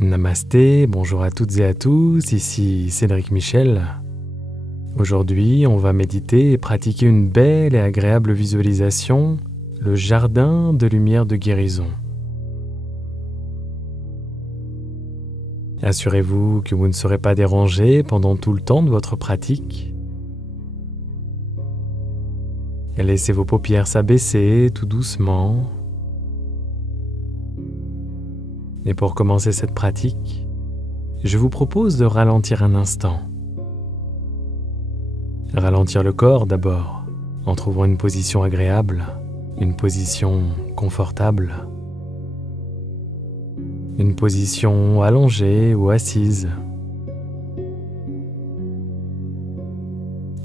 Namasté, bonjour à toutes et à tous, ici Cédric Michel. Aujourd'hui, on va méditer et pratiquer une belle et agréable visualisation, le jardin de lumière de guérison. Assurez-vous que vous ne serez pas dérangé pendant tout le temps de votre pratique. Et laissez vos paupières s'abaisser tout doucement. Et pour commencer cette pratique, je vous propose de ralentir un instant. Ralentir le corps d'abord, en trouvant une position agréable, une position confortable, une position allongée ou assise.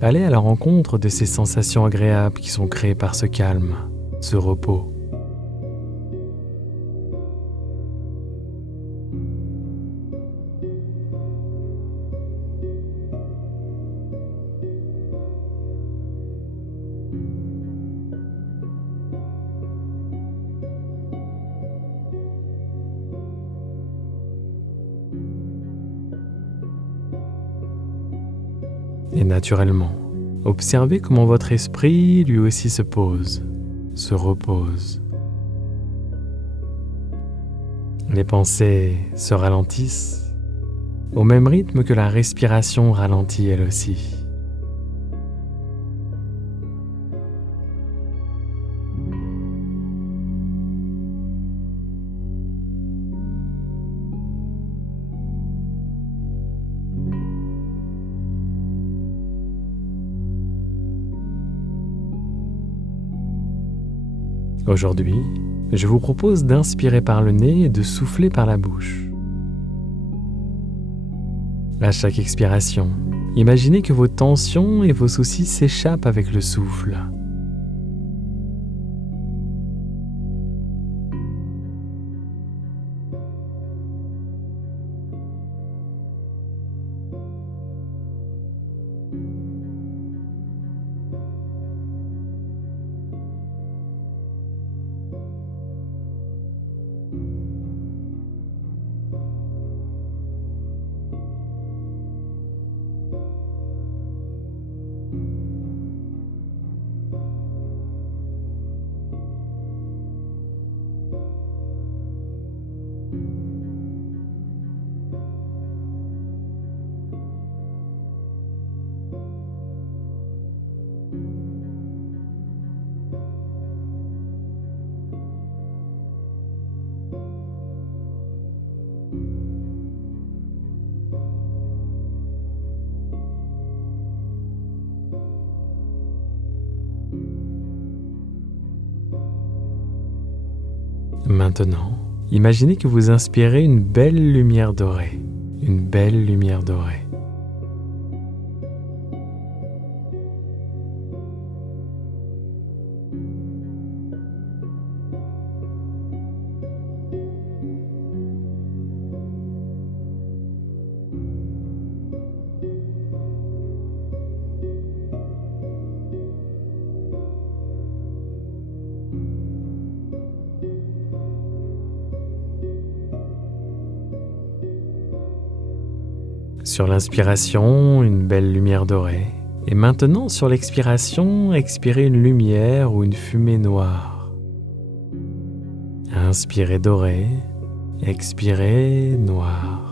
Allez à la rencontre de ces sensations agréables qui sont créées par ce calme, ce repos. Et naturellement, observez comment votre esprit lui aussi se pose, se repose. Les pensées se ralentissent au même rythme que la respiration ralentit elle aussi. Aujourd'hui, je vous propose d'inspirer par le nez et de souffler par la bouche. À chaque expiration, imaginez que vos tensions et vos soucis s'échappent avec le souffle. Maintenant, imaginez que vous inspirez une belle lumière dorée, une belle lumière dorée. Sur l'inspiration, une belle lumière dorée. Et maintenant, sur l'expiration, expirez une lumière ou une fumée noire. Inspirez doré, expirez noir.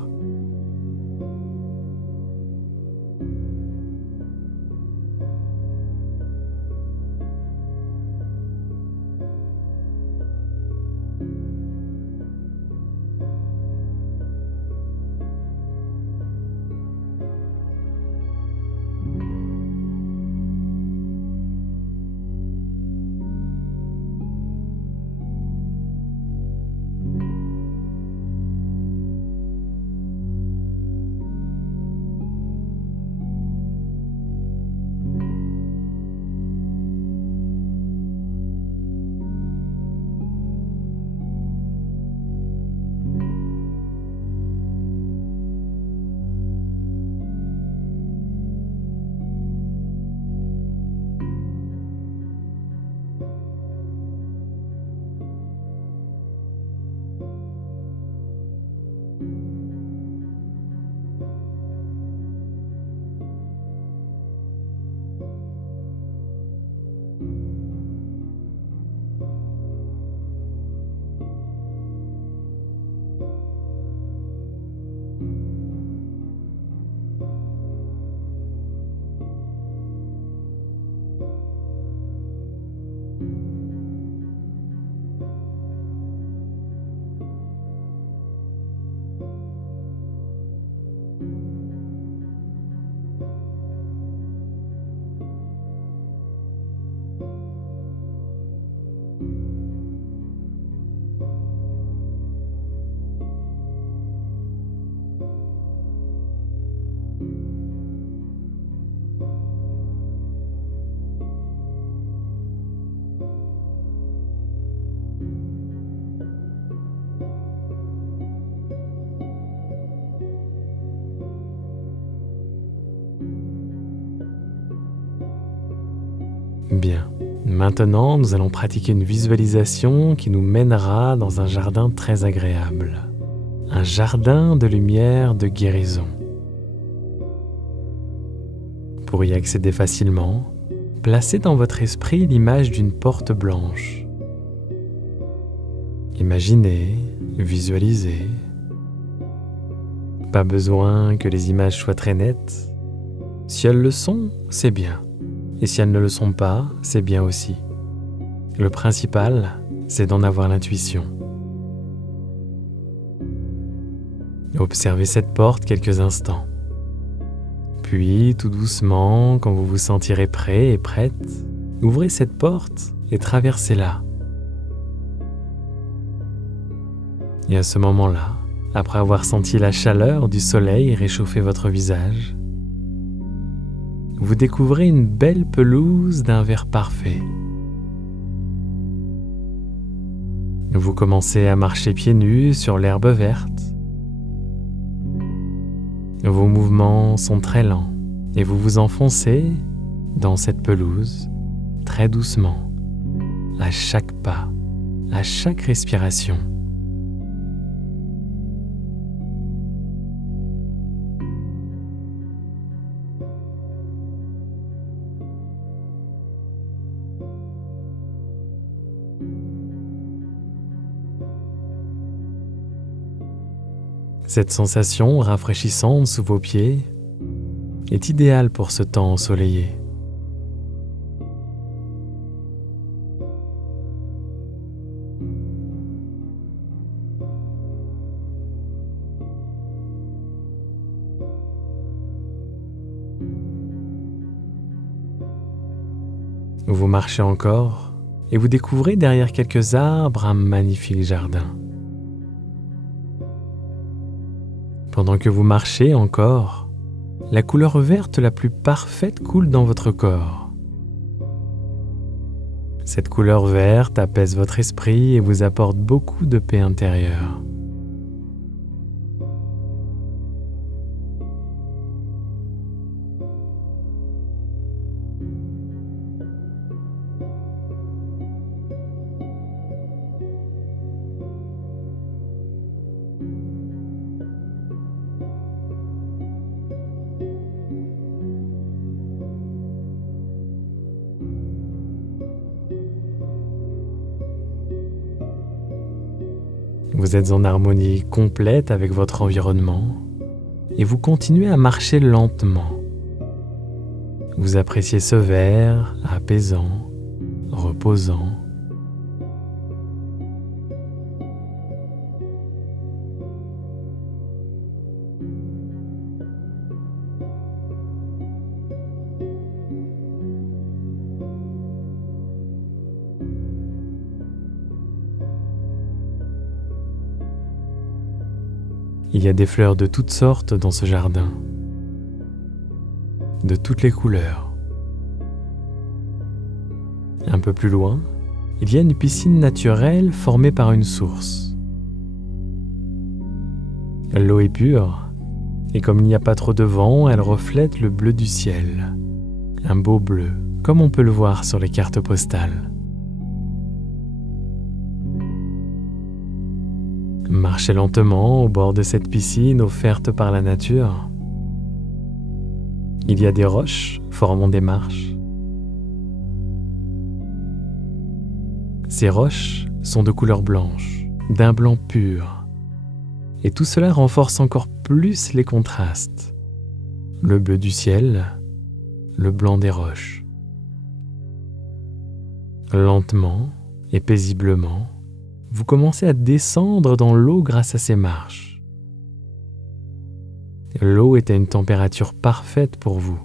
Bien. Maintenant, nous allons pratiquer une visualisation qui nous mènera dans un jardin très agréable. Un jardin de lumière de guérison. Pour y accéder facilement, placez dans votre esprit l'image d'une porte blanche. Imaginez, visualisez. Pas besoin que les images soient très nettes. Si elles le sont, c'est bien. Et si elles ne le sont pas, c'est bien aussi. Le principal, c'est d'en avoir l'intuition. Observez cette porte quelques instants. Puis, tout doucement, quand vous vous sentirez prêt et prête, ouvrez cette porte et traversez-la. Et à ce moment-là, après avoir senti la chaleur du soleil réchauffer votre visage, vous découvrez une belle pelouse d'un vert parfait. Vous commencez à marcher pieds nus sur l'herbe verte. Vos mouvements sont très lents et vous vous enfoncez dans cette pelouse très doucement, à chaque pas, à chaque respiration. Cette sensation rafraîchissante sous vos pieds est idéale pour ce temps ensoleillé. Vous marchez encore et vous découvrez derrière quelques arbres un magnifique jardin. Pendant que vous marchez encore, la couleur verte la plus parfaite coule dans votre corps. Cette couleur verte apaise votre esprit et vous apporte beaucoup de paix intérieure. Vous êtes en harmonie complète avec votre environnement et vous continuez à marcher lentement. Vous appréciez ce vert apaisant, reposant. Il y a des fleurs de toutes sortes dans ce jardin, de toutes les couleurs. Un peu plus loin, il y a une piscine naturelle formée par une source. L'eau est pure, et comme il n'y a pas trop de vent, elle reflète le bleu du ciel, un beau bleu, comme on peut le voir sur les cartes postales. Marchez lentement au bord de cette piscine offerte par la nature. Il y a des roches formant des marches. Ces roches sont de couleur blanche, d'un blanc pur. Et tout cela renforce encore plus les contrastes. Le bleu du ciel, le blanc des roches. Lentement et paisiblement, vous commencez à descendre dans l'eau grâce à ces marches. L'eau est à une température parfaite pour vous.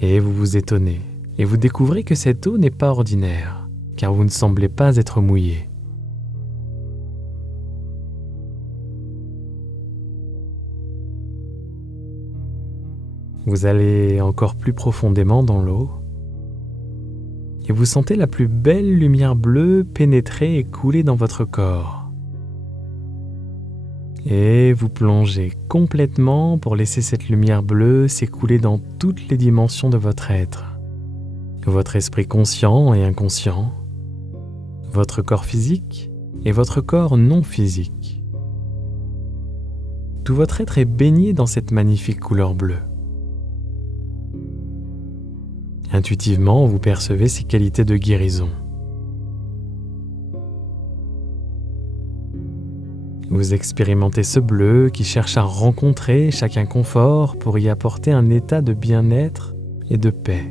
Et vous vous étonnez, et vous découvrez que cette eau n'est pas ordinaire, car vous ne semblez pas être mouillé. Vous allez encore plus profondément dans l'eau, et vous sentez la plus belle lumière bleue pénétrer et couler dans votre corps. Et vous plongez complètement pour laisser cette lumière bleue s'écouler dans toutes les dimensions de votre être. Votre esprit conscient et inconscient, votre corps physique et votre corps non physique. Tout votre être est baigné dans cette magnifique couleur bleue. Intuitivement, vous percevez ses qualités de guérison. Vous expérimentez ce bleu qui cherche à rencontrer chaque inconfort pour y apporter un état de bien-être et de paix.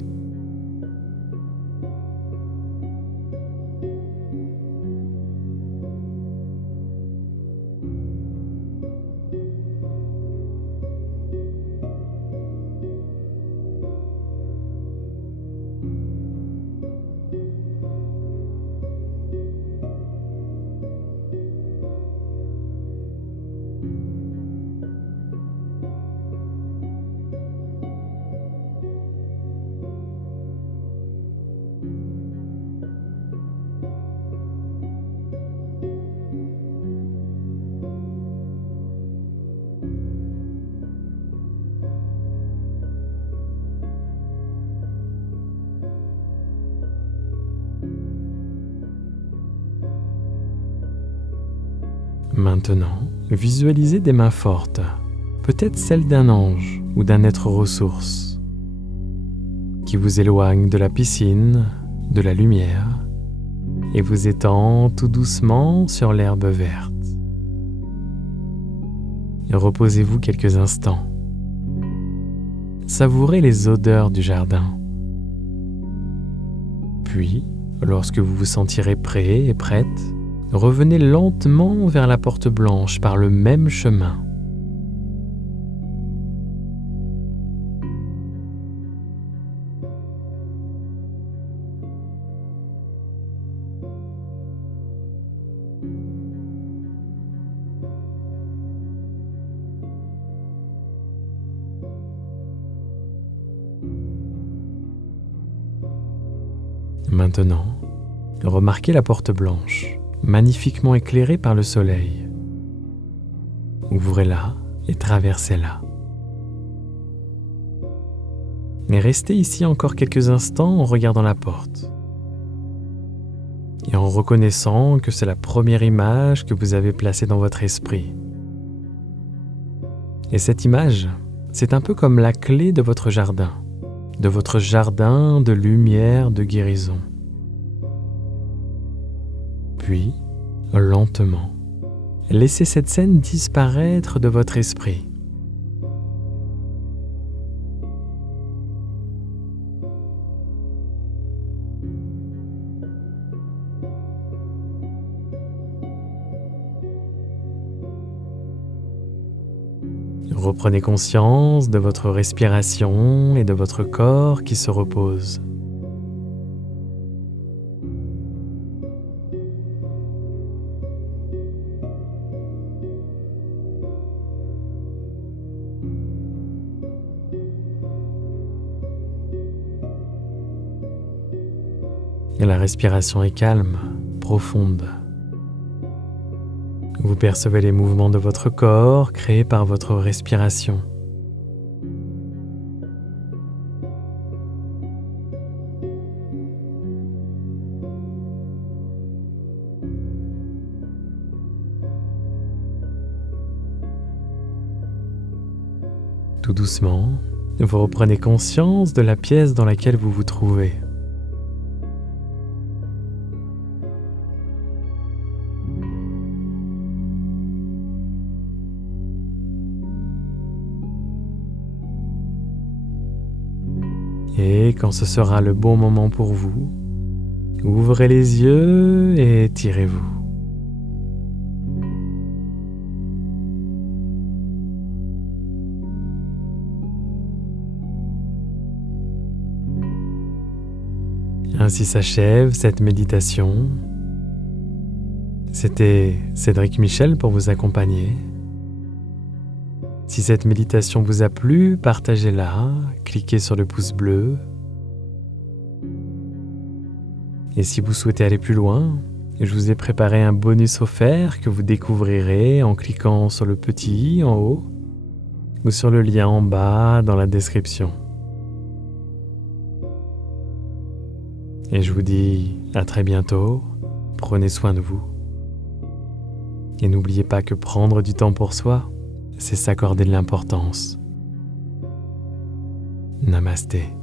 Maintenant, visualisez des mains fortes, peut-être celles d'un ange ou d'un être ressource, qui vous éloigne de la piscine, de la lumière, et vous étend tout doucement sur l'herbe verte. Reposez-vous quelques instants. Savourez les odeurs du jardin. Puis, lorsque vous vous sentirez prêt et prête, revenez lentement vers la porte blanche par le même chemin. Maintenant, remarquez la porte blanche, magnifiquement éclairée par le soleil. Ouvrez-la et traversez-la. Et restez ici encore quelques instants en regardant la porte et en reconnaissant que c'est la première image que vous avez placée dans votre esprit. Et cette image, c'est un peu comme la clé de votre jardin de lumière, de guérison. Puis, lentement, laissez cette scène disparaître de votre esprit. Reprenez conscience de votre respiration et de votre corps qui se repose. Et la respiration est calme, profonde. Vous percevez les mouvements de votre corps créés par votre respiration. Tout doucement, vous reprenez conscience de la pièce dans laquelle vous vous trouvez. Et quand ce sera le bon moment pour vous, ouvrez les yeux et étirez-vous. Ainsi s'achève cette méditation. C'était Cédric Michel pour vous accompagner. Si cette méditation vous a plu, partagez-la, cliquez sur le pouce bleu. Et si vous souhaitez aller plus loin, je vous ai préparé un bonus offert que vous découvrirez en cliquant sur le petit i en haut ou sur le lien en bas dans la description. Et je vous dis à très bientôt, prenez soin de vous. Et n'oubliez pas que prendre du temps pour soi, c'est s'accorder de l'importance. Namasté.